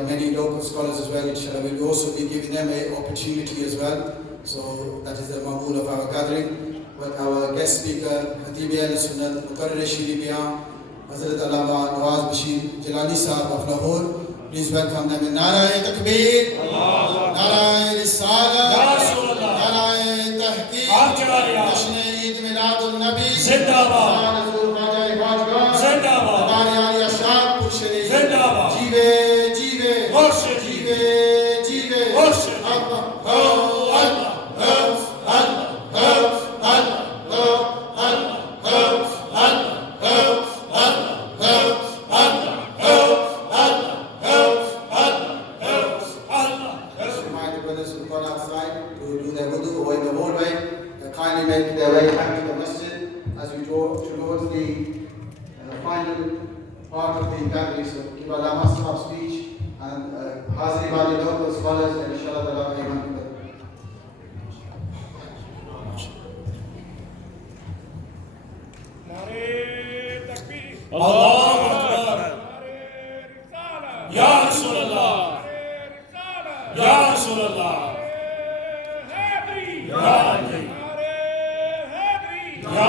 Many local scholars as well, inshallah. We'll also be giving them an opportunity as well. So that is the maqbool of our gathering. But our guest speaker, Khatib Ahl-Sunnat, Muqarrar Shiri Bayan, Hazrat Allama Nawaz Bashir Jilani Sahab of Lahore. Please welcome them in Narae Takbir, Narae Risala, Narae Tahqiq, Jashn Eid Miladul Nabi, Zindabad, Zindabad, Narae Ashaq Pushri, Zindabad, Jive, Jive, Worship, Jive, Jive, Worship, Allah, Allah, Allah, Allah, Allah, make their way back to the masjid as we draw towards the final part of the gathering. So give Allah Masraf speech and Hazri by the local scholars and inshallah Allah Iman. Nare Takbir, Allahu Akbar, Nare Risala, Ya Rasulullah, Nare Risala, Ya Rasulullah, Hadri, Ya Ali, Ya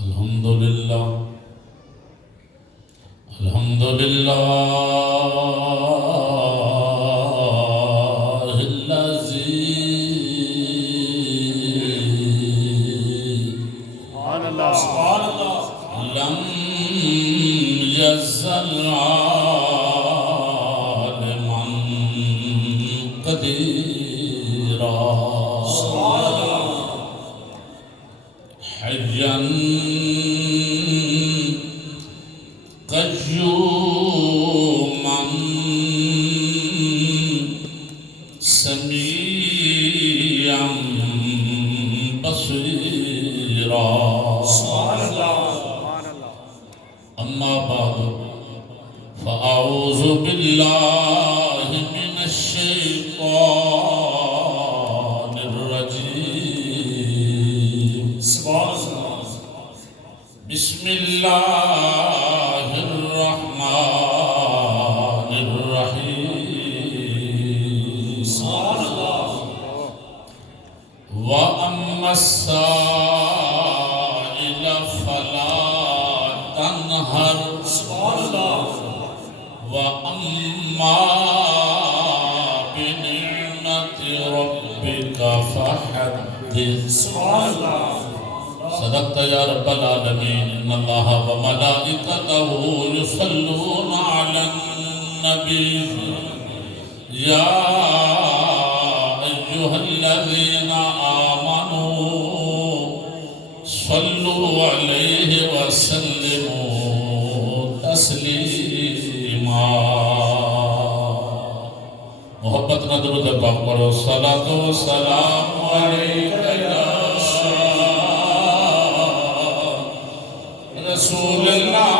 Alhamdulillah, Alhamdulillah, Subhanallah, Subhanallah, Lam yazal aliman qadira, hayyan qayyuman samiyan basira. أما بعد فأعوذ بالله من الشيطان الرجيم بسم الله الرحمن الرحيم وأما السائل فلا تنهر وأما بنعمة ربك فحدث. صدقت يا رب العالمين. إن الله وملائكته يصلون على النبي يا أيها الذين آمنوا صلوا عليه وسلموا تسلیما. محبت نہ درود پاک پڑھو. صلاۃ و سلام علیک یا رسول اللہ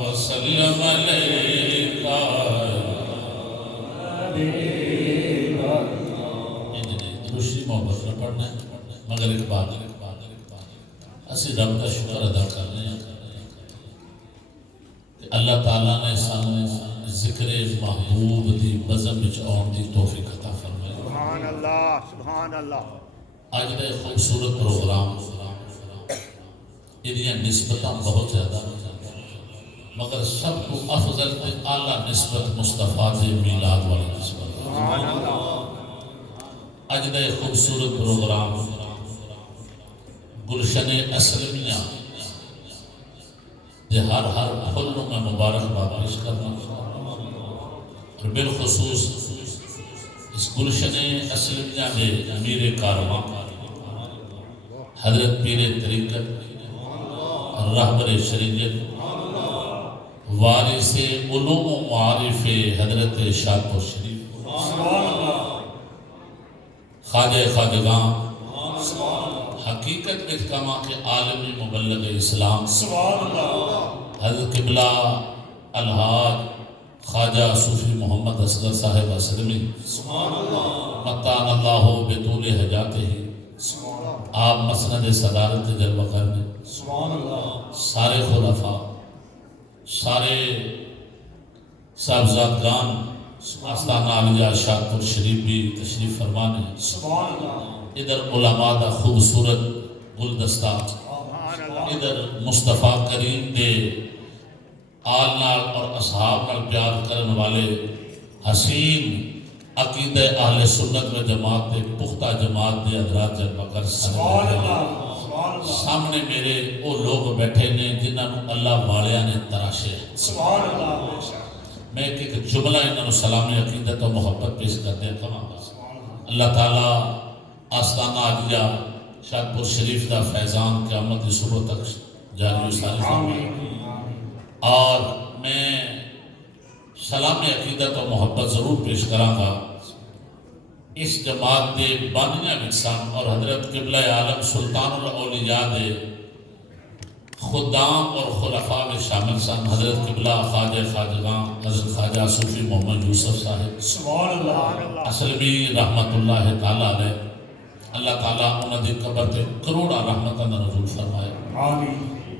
وسلم علیک. دوسری محبت نہ پڑھنا ہے مگر ایک بات اسی رب کا شکر ادا کرنے ہیں کہ اللہ تعالیٰ نے سامنے ذکر محبوب دی بزم وچ آن دی توفیق عطا فرمائی. سبحان اللہ، سبحان اللہ. آج کا خوبصورت پروگرام یہ نسبتاں بہت زیادہ مگر سب کو افضل تے اعلیٰ نسبت مصطفیٰ دے میلاد والی نسبت. سبحان اللہ. آج کا خوبصورت پروگرام گلشن اسلمیہ دے ہر پھلوں میں مبارکباد پیش کرنا اور بالخصوص اس گلشن اسلمیہ دے امیر کارواں حضرت پیر طریقت رہبر شریعت وارث علوم و معارف حضرت شاہ شریف خواجہ خواجگاں حقیقت میں کما کے عالمی مبلغ اسلام حضرت قبلہ الحاج خواجہ صوفی محمد اصغر صاحب اسلمی متان اللہ بطول حجاتہ آپ مسند صدارت جلوہ کرنے سارے خلفاء، سارے صاحبزادگان آستانہ عالیہ شاہپور شریف بھی تشریف فرمانے، ادھر علماء دا خوبصورت گلدستہ، ادھر مصطفیٰ کریم دے آل نال اور اصحاب نال پیار کرن والے حسین عقیدہ اہل سنت و جماعت دے پختہ جماعت دے حضرات جلوہ گر سامنے میرے وہ لوگ بیٹھے نے جنہاں نو اللہ والیاں نے تراشے میں ایک جملہ انہوں سلام عقیدت و محبت پیش کر دیں کہاں اللہ تعالیٰ آستانہ عالیہ شاہپور شریف دا فیضان قیامت کی صبح تک جاری و ساری فرمائے اور میں سلام عقیدت و محبت ضرور پیش کراں گا اس جماعت دے بانیاں وکسان اور حضرت قبلہ عالم سلطان الاولیاء دے خدام اور خلفاء میں شامل سن حضرت قبلہ خواجہ خواجگاں حضرت خواجہ صوفی محمد یوسف صاحب اصلوی رحمت اللہ تعالیٰ علیہ اللہ تعالیٰ انہوں نے قبر پہ کروڑا رحمتہ نزول فرمائے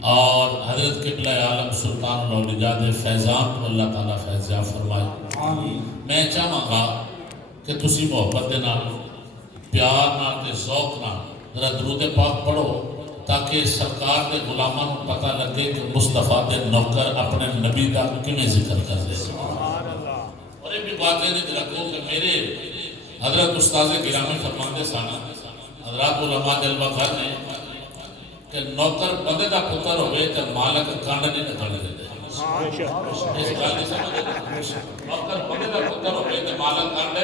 اور حضرت قبلہ عالم سلطان الاولیاء دے فیضان کو اللہ تعالیٰ فیضیاب فرمائے میں چاہاں گا کہ تسی محبت دے نال پیار نال تے ذوق نال ذرا درود پاک پڑھو تاکہ سرکار دے غلاماں کو پتہ لگے کہ مصطفیٰ دے نوکر اپنے نبی دا کیویں ذکر کر دے اور یہ بھی بات یہ رکھو کہ میرے حضرت استاذ گرامی فرماندے سانا حضرات علماء جلوہ گر نے کہ نوکر بندے دا پتر ہوئے کہ مالک کانڈ نہیں نکلنے دیتے اس گل نہیں سمجھتے نوکر بندے دا پتر ہوئے کہ مالک کانڈ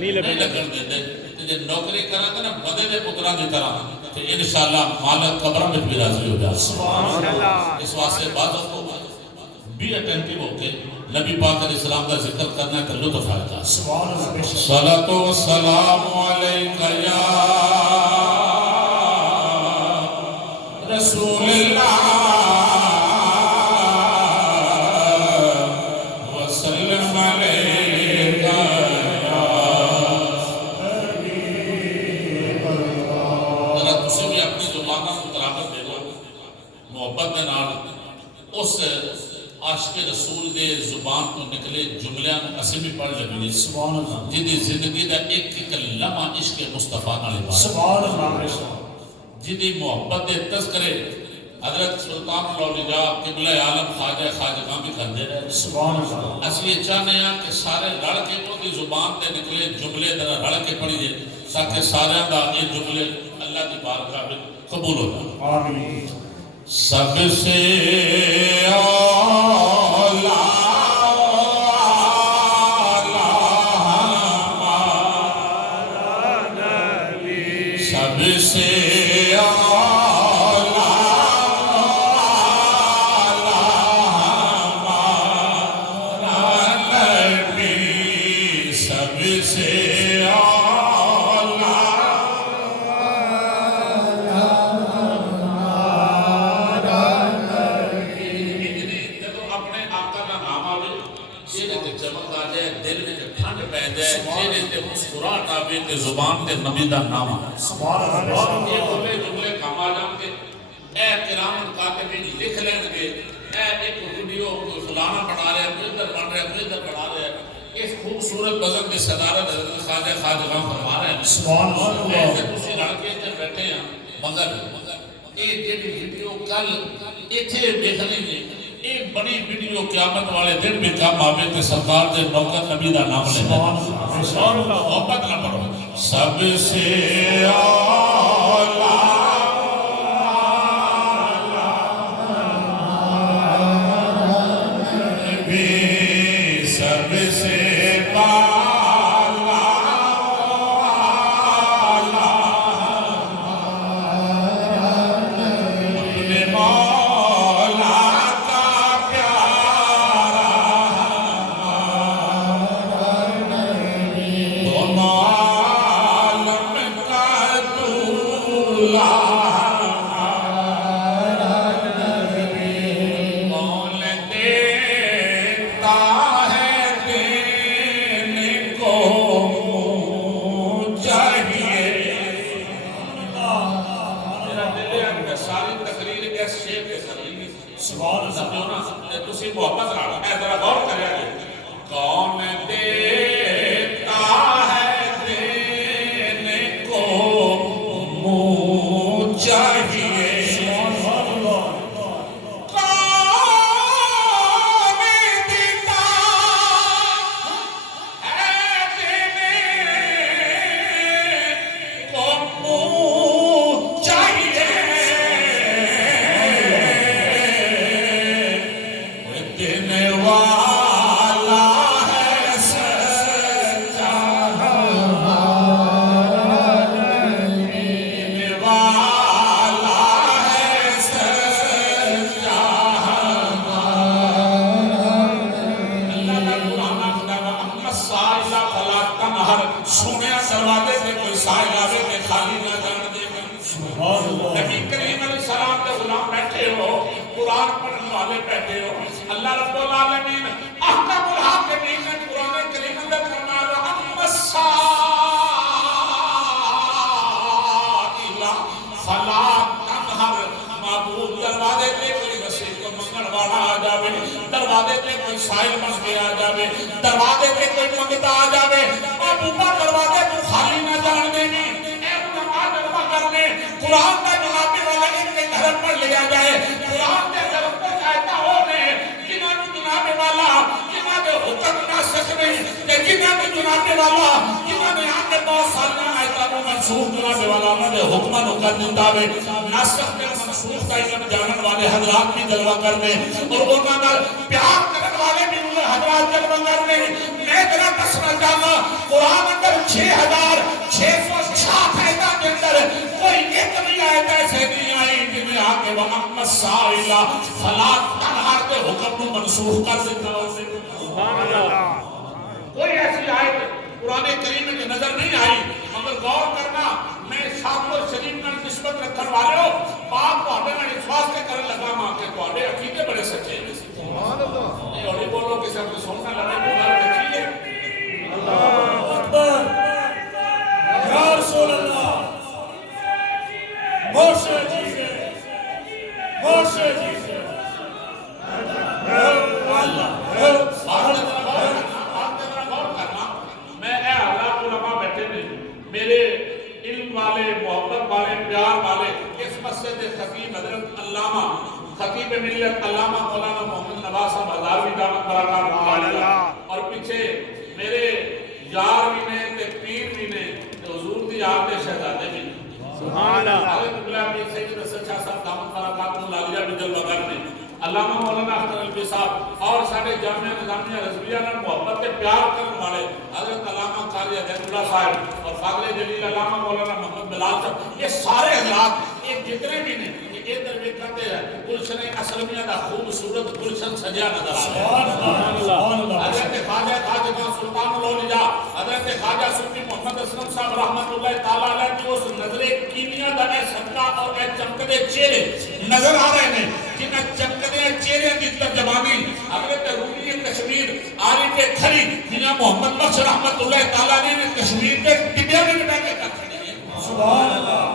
نہیں نکلنے دیتے جے نوکری کرنا کہ نا بندے دے پتران دی طرح کہ انشاءاللہ مالک قبر میں بھی راضی ہو جائے اس واسطے باتوں کو بھی اٹینٹیو ہو کے نبی پاک علیہ السلام کا ذکر کرنا ہے کہ لطف آئے گا صلاۃ و سلام علیکہ یا رسول اللہ وسلم علیکہ یا حبیب اللہ ذرا تسے بھی اپنی زبانہ کو طراقت دے دو محبت دے نال اس عاشق رسول دے زبان کو نکلے جملیاں اسے بھی پڑھ لگی جدی زندگی دا ایک ایک لمحہ عشق مصطفیٰ نال عبادت جدی محبت دے تذکرے حضرت سلطان الاولیاء قبلہ عالم خواجہ خواجگاں بھی کر دے رہے اس لیے چاہنے ہیں کہ سارے لڑ کے وہ دی زبان دے نکلے جملے در لڑ کے پڑھی دے تاکہ سارے دا یہ جملے اللہ دی بارگاہ میں قبول ہوتا آمین سب سے اولا سب سے زبان تے نبی دا نام اور یہ بولے جملے کام آجام کے اے کرام کاتبین لکھ لیں گے اے ایک ویڈیو کوئی فلانا پڑھا رہے ہیں کوئی ادھر پڑھ رہے ہیں کوئی ادھر پڑھا رہے ہیں اس خوبصورت بزرگ کی صدارت حضرت خواجہ خواجگاں فرما رہے ہیں سبحان اللہ ایسے کسی لڑکے تے بیٹھے ہیں مگر یہ جیڑی ویڈیو کل ایتھے دیکھنے نے ایک بڑی ویڈیو قیامت والے دن بھی کام آوے تے سرکار دے نوکر نبی دا نام لے سبحان اللہ محبت نہ پڑھو سب سے اولا نبی سب سے بالا اپنے مولا کا پیارا دونوں سمجھو نا تسی محبت نال اے ذرا غور کریا جی کون دیتا ہے دینے کو منہ چاہیے سونے دروازے سے کوئی سائل آوے کہ خالی نہ جان دے گا نبی کریم علیہ السلام کے غلام بیٹھے ہو قرآن پڑھنے والے بیٹھے ہو اللہ رب العالمین احکم الحاکمین نے قرآن کریم اندر فرمایا اما السائل فلا تنہر معبود دروازے پہ کوئی رسول کو منگن والا آ جاوے دروازے پہ کوئی سائل بن کے آ جاوے دروازے پہ کوئی منگتا آ جاوے اوپر دروازے کو خالی نہ جان دیں گے نماز ادا کرنے قرآن کا جنابی والا ان کے گھر پر لیا جائے قرآن کے گھر پر چاہتا ہونے جنہاں کو جنابی والا جنہاں کے حکم نہ سکنے جنہاں کے جنابی والا جنہاں نے آنے بہت سالنا آئیتا وہ منصوب جنابی والا انہوں نے حکمہ نکر دیتاوے ناسخ میں منصوب کا علم جانن والے حضرات بھی جلوہ کرنے اور انہوں نے پیار کرن والے بھی انہوں حضرات جلوہ کرنے میں ذرا دسنا چاہتا قرآن اندر 6,660 آیتاں کے اندر کوئی ایک نہیں آیت ایسے نہیں آئی جنہیں آگے وَأَمَّا السَّائِلَ فَلَا تَنْهَرْ کے حکم کو منسوخ کر دیتا کوئی ایسی آیت قرآن کریم میں نظر نہیں آئی مگر غور کرنا میں شاہد و شریف میں نسبت رکھن والے ہو بات کو ہمیں میں اسواس کے کرنے لگا ماں کے تو ہمیں عقیدے بڑے سچے ہیں نہیں اور یہ بولو کہ سب کو سننا لگے بغیر دیکھیے اللہ اکبر یا رسول اللہ مرشد جی سے مرشد جی سے اللہ میں اے اللہ علماء بیٹھے نے میرے علم والے محبت والے پیار والے اس مسجد خطیب حضرت علامہ خطیب ملت علامہ مولانا محمد نواز صاحب ہزاروی دامت برکات اور پیچھے میرے یار بھی نے تے پیر بھی نے تے حضور دی آپ دے شہزادے بھی سبحان اللہ حضرت بلابی سید رسل شاہ صاحب دامت برکات العالیہ بھی جلوہ کرنے علامہ مولانا اختر الفی صاحب اور سارے جامعہ نظامیہ رضویہ نے محبت کے پیار کرنے والے حضرت علامہ قاری عزیز اللہ صاحب اور فاضل جلیل علامہ مولانا محمد بلال صاحب یہ سارے حضرات ایک جتنے بھی نہیں یہ درویہ کرتے ہیں گلشن اسلمیہ دا خوبصورت گلشن سجا نظر آ رہا ہے حضرت خواجہ خواجہ سلطان الاولیاء حضرت خواجہ صوفی محمد اسلم صاحب رحمت اللہ تعالیٰ علیہ کی اس نظر کیمیا دا اے صدقہ اور اے چمکدے چہرے نظر آ رہے ہیں جنہیں چمکدے چہرے کی ترجمانی حضرت رومی کشمیر عارف کھری جنہیں محمد بخش رحمت اللہ تعالیٰ نے کشمیر کے طبیعہ میں بیٹھے کرتے ہیں سبحان اللہ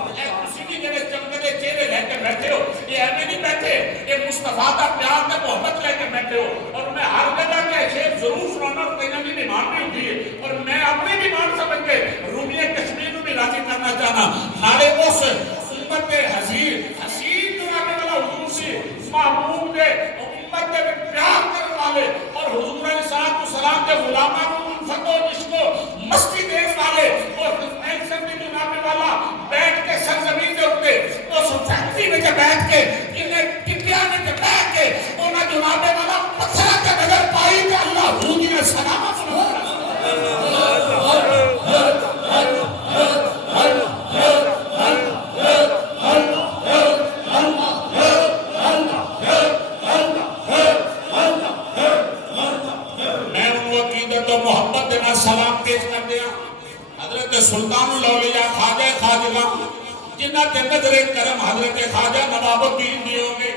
چمکدے چہرے لے کے بیٹھے ہو یہ ایمیں نہیں بیٹھے یہ مصطفیٰ کا پیار کا محبت لے کے بیٹھے ہو اور میں ہر جگہ کے شیخ ضرور سنانا اور کہیں بھی بیمار نہیں ہوتی ہے اور میں اپنی بیمار سمجھ کے رومی کشمیر میں بھی راضی کرنا چاہنا نارے اس امت حسین جنابے والا حضور سے محبوب دے امت کے پیار کرنے والے اور حضور علیہ السلام کے غلامہ الفت و عشق و مستی دینے والے اور جنابے والا بیٹھ کے سرزمین کے اٹھتے اس فیکٹری میں بیٹھ کے انہیں ٹکیا میں بیٹھ کے انہیں جنابے والا پتھر کے نظر پائی کہ اللہ حضور نے سلامت سلام پیش کر دیا حضرت سلطان الاولیاء خواجہ خواجہ جنہ کے نظر کرم حضرت خواجہ نواب الدین بھی ہوں گے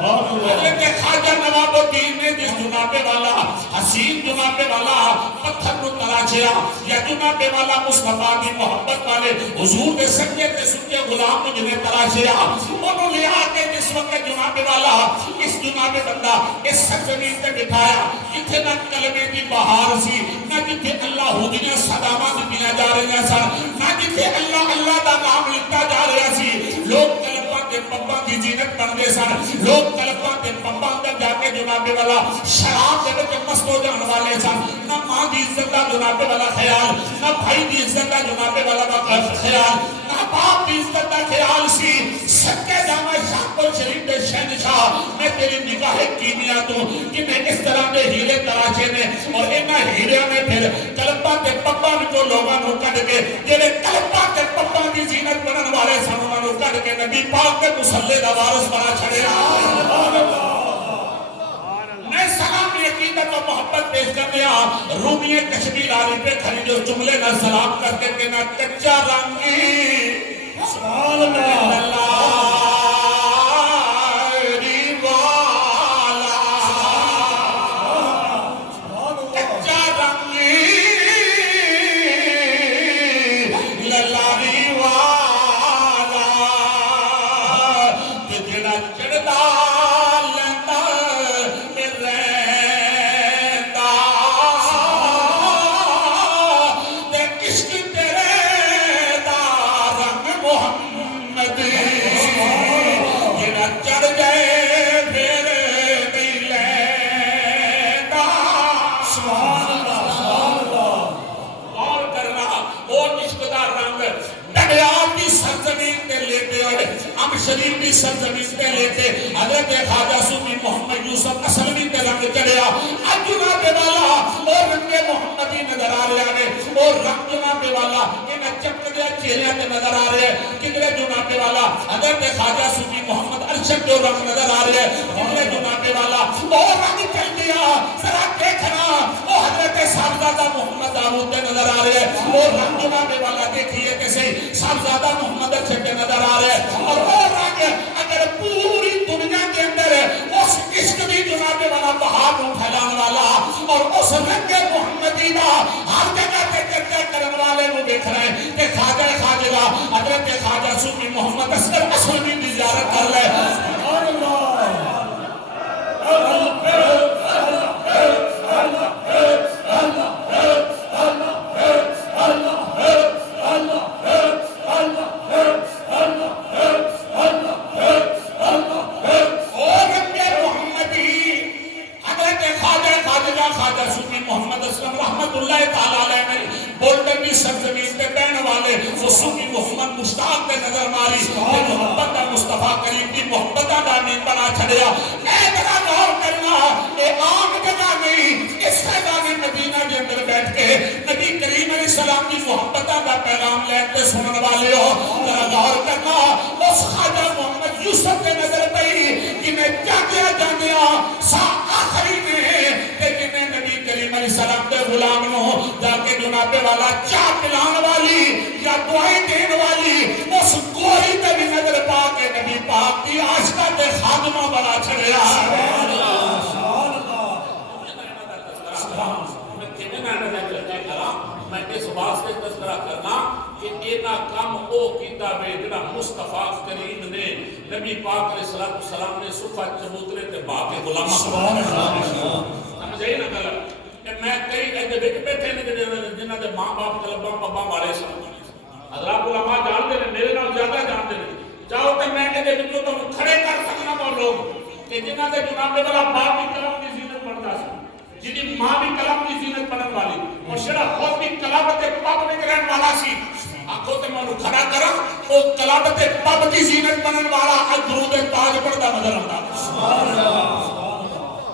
حضرت خواجہ نواب الدین نے جس جنابے والا حسین جنابے والا پتھر تلاشیا یا جناب والا مصطفیٰ کی محبت والے حضور دے سکے تے سکے غلام کو جنہیں تلاشیا انہوں لے آکے جس وقت جناب والا اس جناب بندہ اس سرزمین تے بٹھایا اتھے نہ کلمے کی بہار سی نہ جتھے اللہ ہو دینے صدامات دیا جا رہے سن نہ جتھے اللہ اللہ دا نام لکھتا جا رہا سی لوگ کلمہ کے پپا کی زینت بن دے سن لوگ کلمہ کے پپا اندر جا کے جناب والا شراب دے کے مست ہو جان والے سن نہ ماں دی عزت دا جناب والا خیال نہ بھائی دی عزت دا جناب والا خیال نہ باپ دی عزت دا خیال سی سکے جامع شاکل شریف دے شہنشاہ میں تیری نگاہ کیمیا تو کہ میں اس طرح دے ہیلے تراشے نے اور انہا ہیلے میں پھر کلمہ کے پپا کو لوگاں نو کٹ کے جنہیں کلمہ کے پپا کی زینت بنن والے سنوں نو کٹ کے نبی پاک کے مسلح دا وارث بنا چھڑے میں سلام یقینت و محبت پیش کر دیا رومی کشمیر آلی پہ کھڑی جو جملے نہ سلام کرتے کہ نہ کچا رنگی سبحان اللہ شریف بھی سرزمین پہ لیتے حضرت خواجہ صوفی محمد یوسف اسلمی پہ رنگ چڑھیا اب جناب والا اور رنگ محمدی نظر آ رہے ہیں اور رنگ جناب والا انہیں چپک دیا چہرے پہ نظر آ رہے ہیں کدھرے جناب والا حضرت خواجہ صوفی محمد ارشد جو رنگ نظر آ رہے ہیں کدھرے جناب والا اور رنگ چل دیا ذرا دیکھنا وہ حضرت صاحبزادہ محمد داؤد پہ نظر آ رہے ہیں اور رنگ جناب والا دیکھئے کیسے صاحبزادہ محمد ارشد پہ نظر آ رہے ہیں اور وہ اگر پوری دنیا کے اندر اس عشق بھی جناب والا بہار پھیلان والا اور اس رنگ محمدی کا ہر جگہ پہ چرچا کرنے والے وہ دیکھ رہے ہیں کہ خواجہ خواجہ حضرت خواجہ صوفی محمد اسکر اسلمی کی زیارت کر لے والا چاہ پلان والی یا دعائیں دین والی اس گوری پہ بھی نظر پاک نبی پاک کی عاشقہ دے خادمہ بنا چھڑے رہا ہے میں اس واسطے تذکرہ کرنا کہ اینا کام او کتاب جڑا مصطفیٰ کریم نے نبی پاک علیہ السلام نے صفحہ چبوترے تے باقی غلامہ سمجھے نا غلط کہ میں کئی ایسے بیٹھے جنہاں دے ماں باپ طلباں پپا والے سن حضرات علماء جان دے میرے نال زیادہ جان دے چاہو تے میں کہ بچوں تو کھڑے کر سکنا وہ لوگ کہ جنہاں دے جناب والا باپ بھی کلام کی زینت پڑھتا سی جنہی ماں بھی کلام کی زینت پڑھن والی اور شرح خود بھی کلامت پاپ میں کرن والا سی آنکھوں تے میں کھڑا کرا وہ کلامت پاپ کی زینت پڑھن والا آج درود تاج پڑھتا نظر آتا سبحان اللہ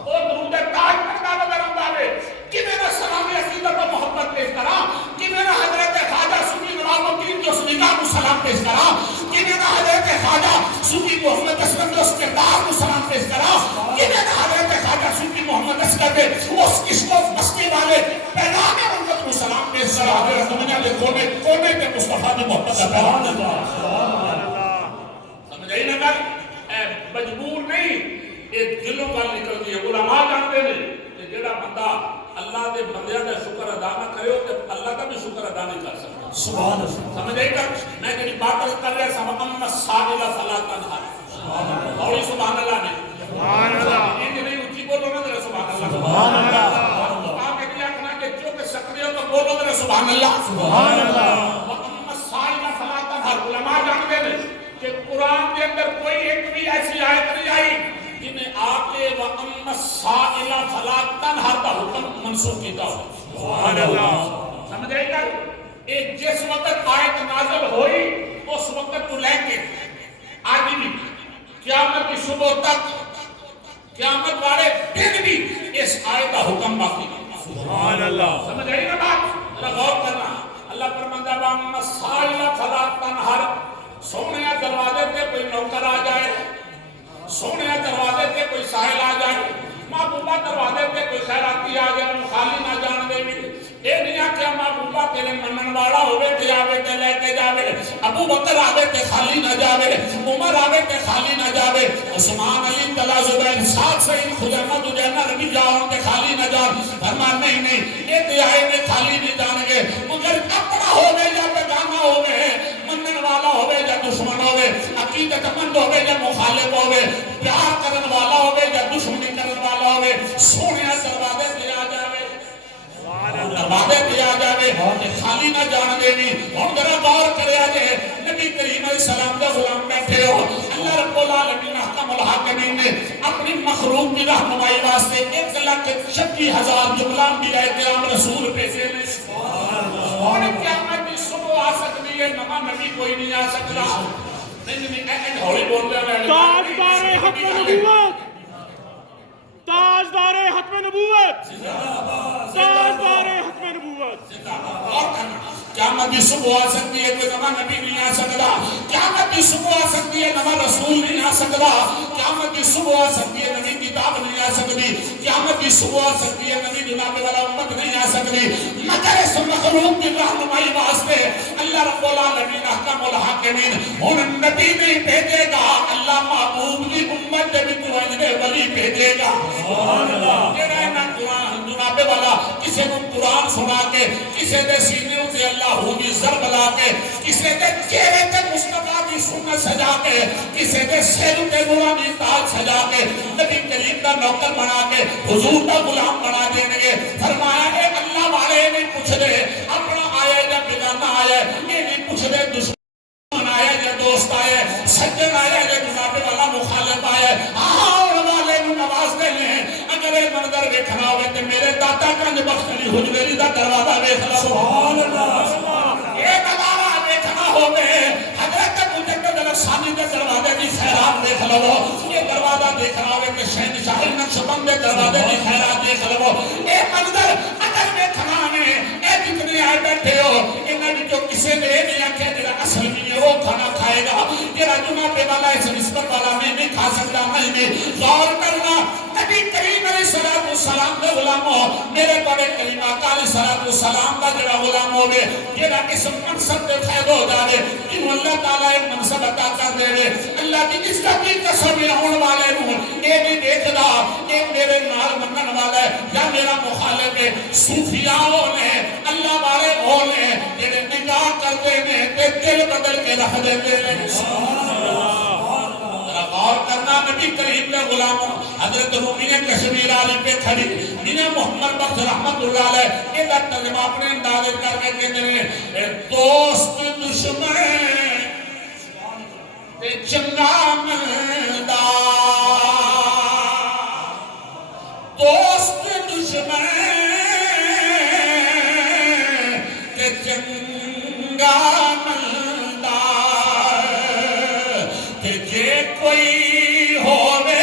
وہ درود تاج پڑھتا نظر آتا ہے کہ میرا سلام عقیدت و محبت پیش کرا کہ میرا حضرت خواجہ صوفی نواز الدین جو سنگاہ کو سلام پیش کرا کہ میرا حضرت خواجہ صوفی محمد اسکر جو اس کردار کو سلام پیش کرا کہ میرا حضرت خواجہ صوفی محمد اسکر کے اس عشق و مستی والے پیغام امت کو سلام پیش کرا حضرت دنیا کے کونے کے مصطفیٰ کی محبت کا پیغام اللہ سمجھائی نا کر مجبور نہیں یہ دلوں کا نکل دیا علماء جانتے ہیں کہ جڑا بندہ اللہ دے بندیاں دا شکر ادا نہ کرے تے اللہ دا بھی شکر ادا نہیں کر سکتا سبحان اللہ سمجھ آئی گا میں جڑی بات کر رہا سا اما السائل فلا تنہر اور سبحان اللہ نے سبحان اللہ یہ نہیں اونچی بولو نا ذرا سبحان اللہ سبحان اللہ آپ ایک آخنا کہ جو کہ سکتے ہو تو بولو ذرا سبحان اللہ سبحان اللہ اما السائل فلا تنہر علماء جانتے ہیں کہ قرآن کے اندر کوئی ایک بھی ایسی آیت نہیں آئی جنہیں آکے وَأَمَّا السَّائِلَ فَلَا تَنْهَرْ کا حکم منسوخ کیتا ہو سبحان اللہ سمجھے گا ایک جس وقت آیت نازل ہوئی اس وقت تو لے کے آج بھی قیامت کی صبح تک قیامت والے دن بھی اس آیت کا حکم باقی سبحان اللہ سمجھ آئی نا بات اللہ غور کرنا اللہ فرماتا وَأَمَّا السَّائِلَ فَلَا تَنْهَرْ سونے دروازے پہ کوئی نوکر آ جائے سونے دروازے پہ کوئی ساحل آ جائے محبوبہ دروازے پہ کوئی خیراتی آ جائے خالی نہ جان دے بھی اے نہیں آکھیا محبوبہ تیرے منن والا ہوئے تے آوے تے لے کے جاوے ابو بکر آوے تے خالی نہ جاوے عمر آوے تے خالی نہ جاوے عثمان علی طلع زبیر ساتھ سعید خزیمہ دجینہ ربی جاؤں تے خالی نہ جاؤں فرمان نہیں اے تے آئے تے خالی نہیں جان گے مگر اپنا ہوئے یا بیگانہ ہوئے منن والا ہوئے یا دشمن ہوئے عقیدت مند ہوئے یا مخالف ہوئے پیار کرن والا ہوئے یا دشمنی کرن والا ہوئے سونے دروازے تے آ جاوے دروازے تے آ جاوے خالی نہ جان دے بھی ہن ذرا غور کریا جے نبی کریم علیہ السلام دے غلام بیٹھے ہو اللہ رب العالمین احکم الحاکمین نے اپنی مخلوق کی رہنمائی واسطے 1,36,000 جو غلام بھی احترام رسول بھیجے نے اور قیامت کی صبح آ سکتی ہے نواں نبی کوئی نہیں آ سکتا نہیں ہولی بول رہا ہے تاجدار ختم نبوت تاجدار ختم نبوت تاجدار ختم نبوت اور قیامت کی صبح آ سکتی ہے کوئی نواں نبی نہیں آ سکتا قیامت کی صبح آ سکتی ہے نواں رسول نہیں آ سکتا قیامت کی صبح آ سکتی ہے نبی کتاب نہیں آ سکتی قیامت کی صبح آ سکتی ہے نبی جناب والا امت نہیں آ سکتی مگر اس مخلوق کی رہنمائی واسطے اللہ رب العالمین احکم الحاکمین ان نبی نہیں بھیجے گا اللہ محبوب کی امت جب تو اجنے ولی بھیجے گا سبحان اللہ یہ رہنا قرآن جناب والا کسی کو قرآن سنا کے کسی دے سینے سے اللہ ہوگی ضرب لا کے کسی دے چہرے تے مصطفیٰ کی سنت سجا کے کسی دے سر تے نورانی تاج سجا کے نبی کریم کا نوکر بنا کے حضور کا غلام بنا دیں گے فرمایا اے اللہ والے نہیں پوچھ دے اپنا آیا یا بیگانہ آیا یہ نہیں پوچھ دے دشمن آیا یا دوست آیا سجن آیا یا جناب والا مخالف آیا آہاں والے نو نواز دے لیں اگر یہ منظر دیکھنا ہوئے تو میرے داتا کنج بخشلی حجویری دا دروازہ دیکھنا سبحان اللہ یہ دوارہ دیکھنا ہوئے حضرت مجدد الاسانی دے دروازے کی خیرات دیکھ لو یہ دروازہ دیکھنا ہوئے کہ شہنشاہ نقشبند دے دروازے کی خیرات دیکھ لو یہ منظر اگر دیکھنا ہمیں اے جتنے آئے بیٹھے ہو انہاں نے جو کسے نے نہیں آکھے جرا اصل میں وہ کھانا کھائے گا جرا جناب والا اس نسبت والا میں نہیں کھا سکتا میں غور کرنا نبی کریم علیہ السلام دے غلاموں میرے بڑے کریم آقا علیہ السلام دا جڑا غلام ہوئے جڑا اس منصب دے فائد ہو جاوے کہ اللہ تعالیٰ ایک منصب عطا کر دے وے اللہ کی عزت کی قسم ہونے والے نوں اے نہیں دیکھدا اے میرے نال منن والا ہے یا میرا مخالف ہے صوفیاء نے اللہ والے وہ نے جڑے نگاہ کرتے نے تے دل بدل کے رکھ دیتے ہیں سبحان اللہ غور کرنا نبی کریم کے غلاموں حضرت رومی نے کشمیر عالم پہ کھڑی انہیں محمد بخش رحمت اللہ علیہ یہ ترجمہ اپنے اندازے کر کے کہتے ہیں دوست دشمن تے چنگا ملدا دوست دشمن تے چنگا ملدا تے جے کوئی ہووے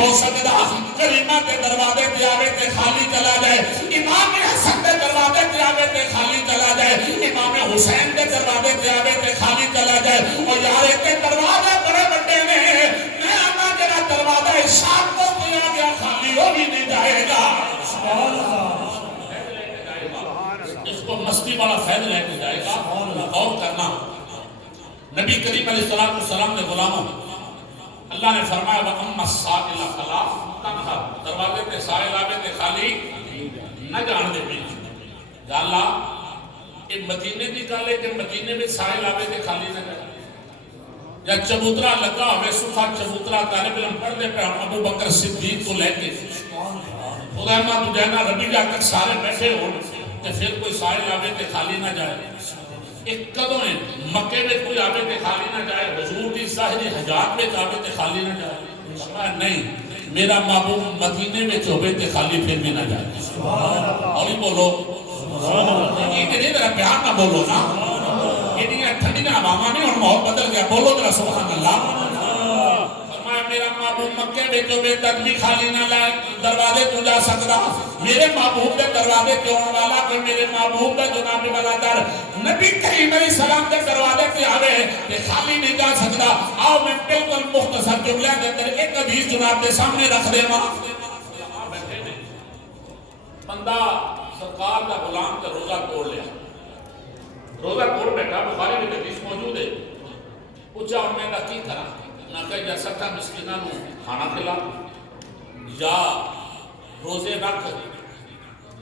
ہو سکتا کریمہ کے دروازے پہ آوے تے خالی چلا جائے امام حسن کے دروازے پہ آوے تے خالی چلا جائے امام حسین کے دروازے پہ آوے تے خالی چلا جائے اور یارے کے دروازے بڑے بڑے میں والا فیض لے کے جائے گا. غور کرنا نبی کریم علیہ السلام نے غلاموں اللہ نے فرمایا وَأَمَّا السَّائِلَ فَلَا تَنْهَرْ دروازے تے سائل آوے تے خالی نہ جان دے پی. یا اللہ یہ مدینے دی گل ہے کہ مدینے میں سائل آوے تے خالی نہ جائے. یا چبوترا لگا ہوئے صفحہ چبوترا طالب علم پڑھ دے پہ ابو بکر صدیق کو لے کے خدایمہ دجینہ ربیعہ تک سارے بیٹھے ہوں کہ پھر کوئی سائل آوے تے خالی نہ جائے. ایک قدم ہے مکے میں کوئی آوے تے خالی نہ جائے. حضور کی ظاہری حجات میں آوے تے خالی نہ جائے. فرمایا نہیں میرا محبوب مدینے میں ہوئے تے خالی پھر بھی نہ جائے. اور ہی بولو یہ ذرا پیار نہ بولو نا. یہ ٹھنڈی نہ عواما نہیں اور ماحول بدل گیا. بولو ذرا سبحان اللہ. فرمایا میرا محبوب مکے میں ہوئے تک بھی خالی نہ لائے دروازے تو جا سکتا. میرے محبوب کے دروازے کے ہونے والا کہ میرے محبوب کا جناب والا در نبی کریم علیہ السلام کے دروازے کے آوے کہ خالی نہیں جا سکتا. آؤ میں بالکل مختصر جملہ کے اندر ایک حدیث جناب کے سامنے رکھ دے ماں. بندہ سرکار کا غلام کا روزہ توڑ لیا. روزہ توڑ بیٹھا بخاری میں حدیث موجود ہے. پوچھا اور میں نے کی کرا نہ کہ یا سکتا مسکینہ نو کھانا کھلا یا روزے رکھ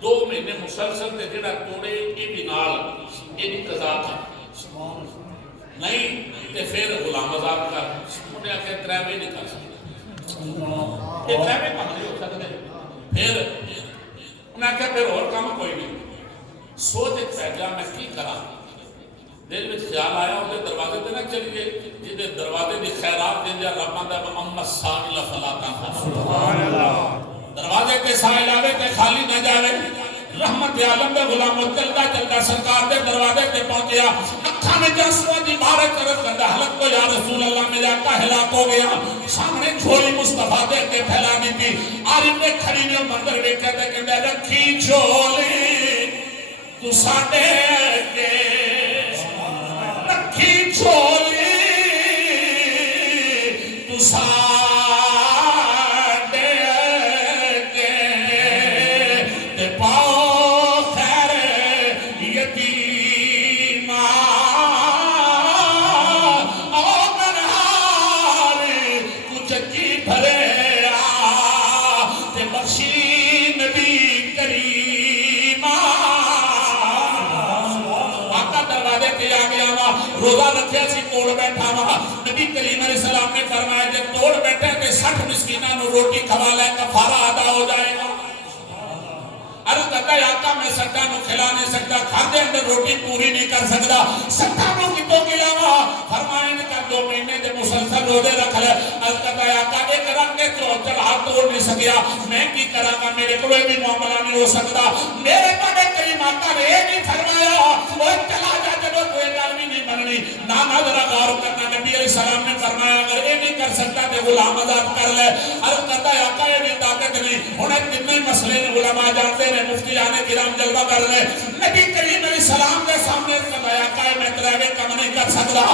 2 مہینے مسلسل تے جڑا توڑے یہ بھی نال یہ بھی قضا کر نہیں تے پھر غلام آزاد کر. انہیں آخر تریوے نہیں کر سکتے. یہ تریوے کام نہیں ہو سکتے. پھر انہیں آخر پھر اور کام کوئی نہیں. سوچ ایک پہ گیا میں کی کرا. دل میں خیال آیا انہیں دروازے پہ نہ چلیے جنہیں دروازے دی خیرات دے دیا رب آندہ وَأَمَّا السَّائِلَ فَلَا تَنْهَرْ دروازے کے سائل آوے تے خالی نہ جاوے. رحمت عالم دے غلام چلتا چلتا سرکار دے دروازے تے پہنچیا. اکھا میں جنسوں دی بارے طرف کردہ حلق کو یا رسول اللہ میرا کا ہلاک ہو گیا. سامنے جھولی مصطفیٰ دے کے پھیلا دی تھی. عارف نے کھڑی نے منظر بے کہتے کہ میں رکھی جھولی تو ساٹے کے رکھی جھولی تو ساٹے روزہ رکھیا سی توڑ بیٹھا وہاں. نبی کریم علیہ السلام نے فرمایا جب توڑ بیٹھے کہ 60 مسکینہ نو روٹی کھوا لے کفارہ ادا ہو جائے گا. عرض کرتا ہے آقا میں 60 نو کھلا نہیں سکتا. کھاتے اندر روٹی پوری نہیں کر سکتا. 60 نو کی تو کھلاوا. فرمایا نے کہا 2 مہینے دے مسلسل روزے رکھ لے. عرض کرتا ہے آقا ایک رنگ کے چڑھا توڑ نہیں سکیا. میں کی کراں گا میرے کو بھی معاملہ نہیں ہو سکتا. میرے نبی کریم آقا نے یہ نہیں فرمایا وہ چلا جا جب کوئی گل بھی نہیں بننی. نانا ذرا غور کرنا. نبی علیہ السلام نے فرمایا اگر یہ نہیں کر سکتا تو غلام آزاد کر لے. عرض کرتا ہے آقا یہ بھی طاقت نہیں. انہیں کتنے مسئلے نے علماء جانتے ہیں. مفتیان کرام جلوہ کر لے. نبی کریم علیہ السلام کے سامنے فرمایا آقا میں تریوے کم نہیں کر سکتا.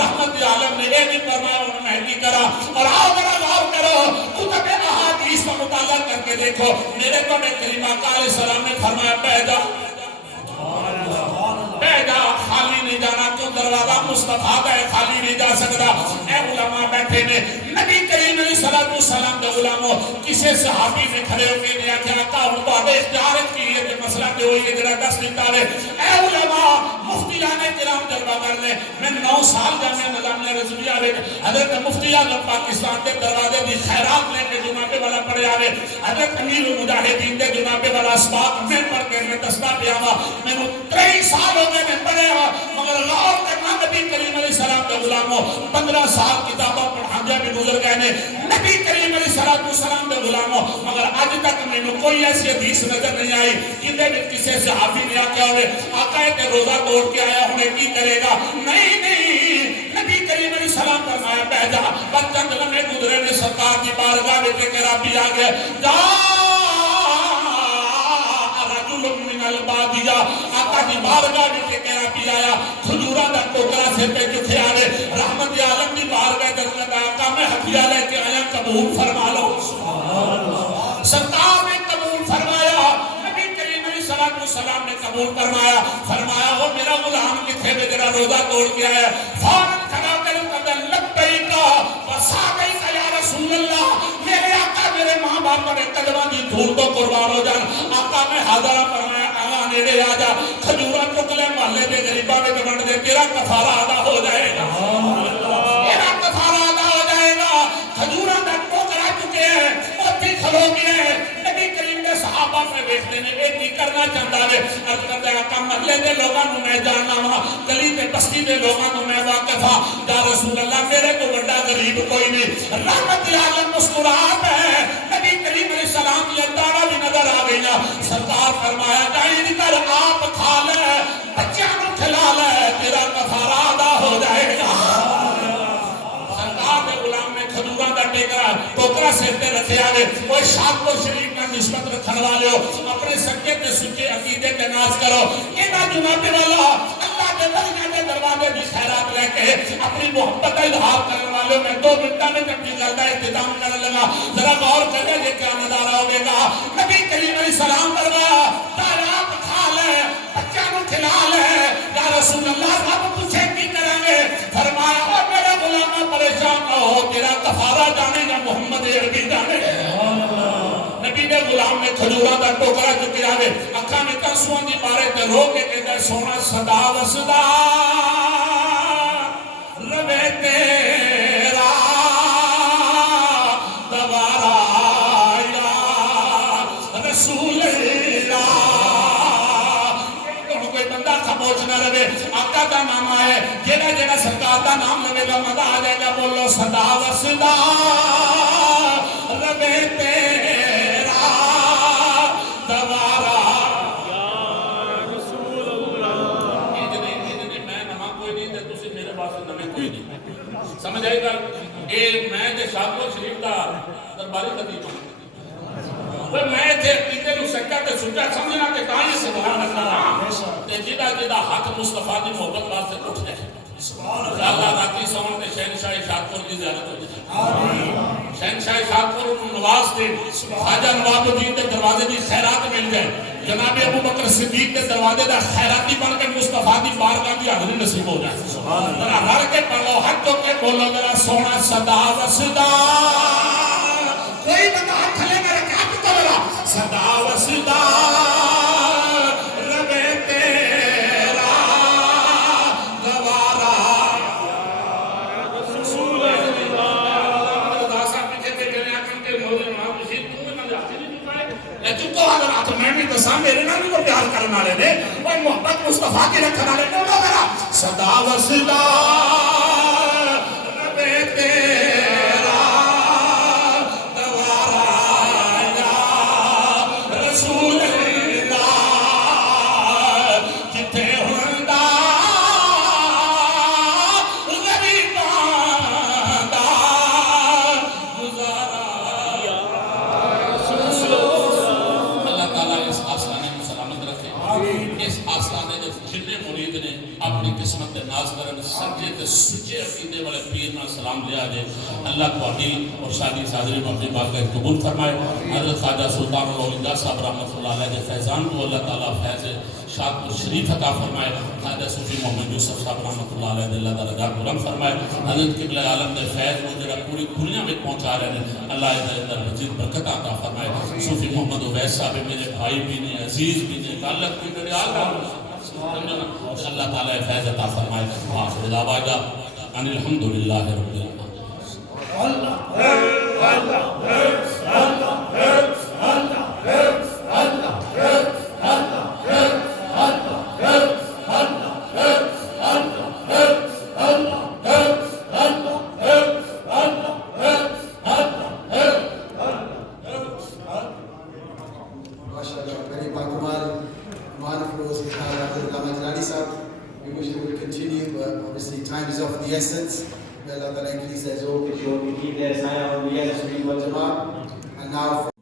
رحمت عالم نے یہ نہیں فرمایا انہوں نے نہیں کرا. اور آؤ ذرا غور کرو کتب احادیث کا مطالعہ کر کے دیکھو. میرے کو میں کریم آقا علیہ السلام نے فرمایا بیجا بیجا خالی نہیں جانا. کیوں دروازہ مصطفیٰ کا ہے خالی نہیں جا سکتا. اے علماء بیٹھے نے نبی کریم علیہ السلام کے غلاموں کسے صحابی میں کھڑے ہو کے نہیں آکھا آقا ہوں تو آدھے اختیارت کی یہ مسئلہ کے ہوئی کہ جنہا 10 دیتا رہے. اے علماء مفتیان کرام جلوہ کر لیں. میں 9 سال جامعہ نظام رضویہ رہے حضرت مفتی اعظم پاکستان کے دروازے دی خیرات لے کے جناب والا پڑے آرے. حضرت امیر المجاہدین کے جناب والا اسباق میں پڑھ کے میں دستہ پہ آوا. میں 23 سال ہو گئے میں پڑھے آوا. مگر غور کرنا نبی کریم علیہ السلام کے غلاموں 15 سال کتابوں پڑھانجہ بھی گزر گئے نے. نبی کریم علیہ السلام کے غلاموں مگر آج تک میں نے کوئی ایسی حدیث نظر نہیں آئی کہ کسی صحابی نے آکے ہوئے آقا کہ روزہ توڑ کے آیا انہیں کی کرے گا. نہیں نہیں نبی کریم علیہ السلام فرمایا بیجا. بچہ لمحے گزرے نے سرکار کی بارگاہ میں کہ ربی آگئے جا رجل من البادیہ. آقا کی بارگاہ میں کہ ربی آیا کھجورہ دا ٹوکرا سے پہ جتھے آرے. رحمت عالم کی بارگاہ درد آقا میں ہتھیا لے کے آیا قبول فرما لو. سرکار نے قبول فرمایا. نبی کریم علیہ السلام السلام نے قبول فرمایا. فرمایا وہ میرا غلام کتنے میں تیرا روزہ توڑ کے آیا. فوراً کھڑا کر لبیک و سعدیک یا رسول اللہ. میرے آقا میرے ماں باپ نے قدمہ دی دھول تو قربان ہو جان. آقا میں حاضرہ فرمایا آقا نیڑے آ جا. کھجورہ ٹکلے محلے دے غریباں میں بنٹ دے تیرا کفارہ ادا ہو جائے گا. تیرا کفارہ ادا ہو جائے گا. کھجورہ دا ٹوکرا چکے ہیں اوتھی کھلو گئے. نبی کریم نے صحابہ میں بیٹھتے نے ایک ہی کرنا چاہتا ہے. عرض کرتے ہیں آقا محلے دے لوگاں نو میں جاننا ہوں, گلی تے بستی دے لوگاں نو میں واقف ہاں. یا رسول اللہ میرے کو بڑا غریب کوئی نہیں. رحمت عالم مسکراہٹ ہے. نبی کریم علیہ السلام یہ داڑا بھی نظر آ گئی نا. سرکار فرمایا جائیں کر آپ کھا لے بچوں کو کھلا لے تیرا کفارہ ادا ہو جائے گا. سرکار دے غلام نے کھجوراں دا ٹوکرا سر تے رکھیا ہے. وہ شادپور شریف کا نسبت رکھن والے ہو اپنے سچے تے سچے عقیدے تے ناز کرو. انہاں جناب والا اللہ دے ولیاں دے دروازے دی خیرات لے کے اپنی محبت کا اظہار کرنے والے میں 2 منٹاں میں اپنی گل کا اختتام کرنے لگا. ذرا غور کریں یہ کیا نظارہ ہوگا. نبی کریم علیہ السلام فرمایا آپ کھا لے بچوں کو کھلا لے. یا رسول اللہ رب پوچھے کی کریں گے. فرمایا او میرے غلام پریشان نہ ہو تیرا کفارہ جانے گا محمد عربی جانے گا. نبی نے غلام نے کھجوراں دا ٹوکرا چکیا ہے. اکھاں میں ترسواں دی مارے تے رو کے کہندا سونا صدا وسدا روے تیرا دوارا یا رسول اللہ. کوئی بندہ خاموش نہ رہے. آقا دا نام ہے جیڑا جیڑا سرکار دا نام لے گا مزہ آ جائے گا. بولو صدا وسدا روے تیرا دوارا یا رسول اللہ. میں نواں کوئی نہیں تے تسی میرے واسطے نویں کوئی نہیں. سمجھ آئی گل. اے میں تے شادپور شریف دا درباری خطیب ہوں. میں تے عقیدے نو سچا تے سچا سمجھنا تے تاں ہی سبحان اللہ. تے جدا جدا ہاتھ مصطفیٰ دی محبت واسطے اٹھ جائے. اللہ راتی سون تے شہنشاہ شادپور دی زیارت ہو جائے. آمین. شہنشاہ شادپور نواز دے خواجہ نواب الدین دے دروازے دی خیرات مل جائے. جناب ابو بکر صدیق دے دروازے دا خیراتی بن کے مصطفیٰ دی بارگاہ دی حاضری نصیب ہو جائے. سبحان اللہ. رل کے پڑھو ہاتھ تو کے بولو میرا سونا صدا وسدا. کوئی بندہ ہاتھ لے کے رکھا تو میرا صدا وسدا روے تیرا دوارا یا رسول اللہ. داسا پیچھے تے گلیا کن کے مولا امام رشید تو میں جاتی نہیں چکائے. اے چکو حضرات میں بھی دساں میرے نال بھی کوئی پیار کرنے والے نے اوے محبت مصطفیٰ کی رکھنے والے بولو میرا صدا وسدا روے تیرا دوارا یا رسول اللہ. جتھے ہوندا غریباں دا گزارا یا رسول اللہ. اللہ تعالیٰ اس آستانے میں سلامت رکھے. اس آستانے جو جتنے مرید نے اپنی قسمت ناز کرن سچے تے سچے عقیدے والے پیر نال سلام لیا جائے. اللہ تواڈی اور ساری حاضری میں اپنی بات کا قبول فرمائے. حضرت خواجہ سلطان الاولیاء صاحب رحمۃ اللہ علیہ کے فیضان کو اللہ تعالیٰ فیض شادپور شریف عطا فرمائے. خواجہ صوفی محمد یوسف صاحب رحمۃ اللہ علیہ اللہ تعالیٰ درجات بلند فرمائے. حضرت قبلہ عالم دے فیض کو جڑا پوری دنیا میں پہنچا رہے ہیں اللہ اندر مزید برکت عطا فرمائے. صوفی محمد اویس صاحب میرے بھائی بھی نے عزیز بھی نے تعلق بھی میرے اللہ تعالیٰ فیض عطا فرمائے. آخر دعوانا ان الحمدللہ رب We wish it would continue, but obviously time is of the essence. May Allah increase their zoe, and now